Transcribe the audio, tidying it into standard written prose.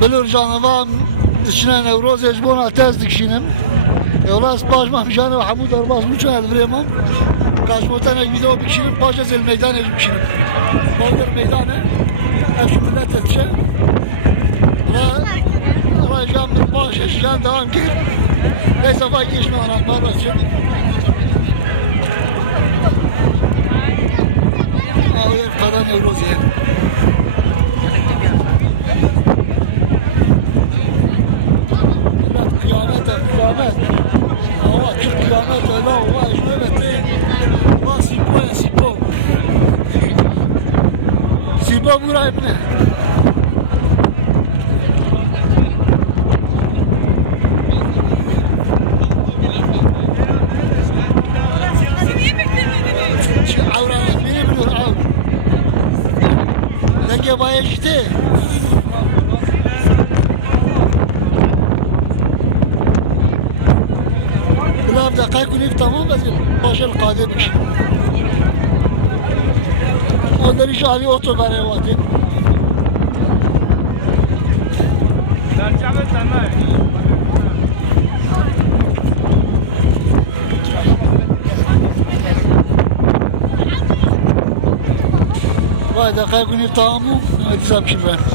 بلور جانوان دشنه نوروز اجبونا تز دکشینم اولاس باش ما میشانه و حمود درباز میچون الفریمان کاشموتن اج ویدیو بکشینم باش از المیدان اج بکشینم باگر میدانه افشو ملت تشه را جام باش جان دوام کرد لیسا فاکیش میانم بارد شد آویر قدر نوروزیه قیامت آوه چه قیامت الا و اجمالت و سیپو برای بنه چه عورانه بینی بلور عور لگه بایشته بلاب دقیق کنید تمام بزید باشه القاده بشه مادری شاهدی اوتو بره واتی در جمع تنه وای دقیق کنید تمامو اتزاب شبه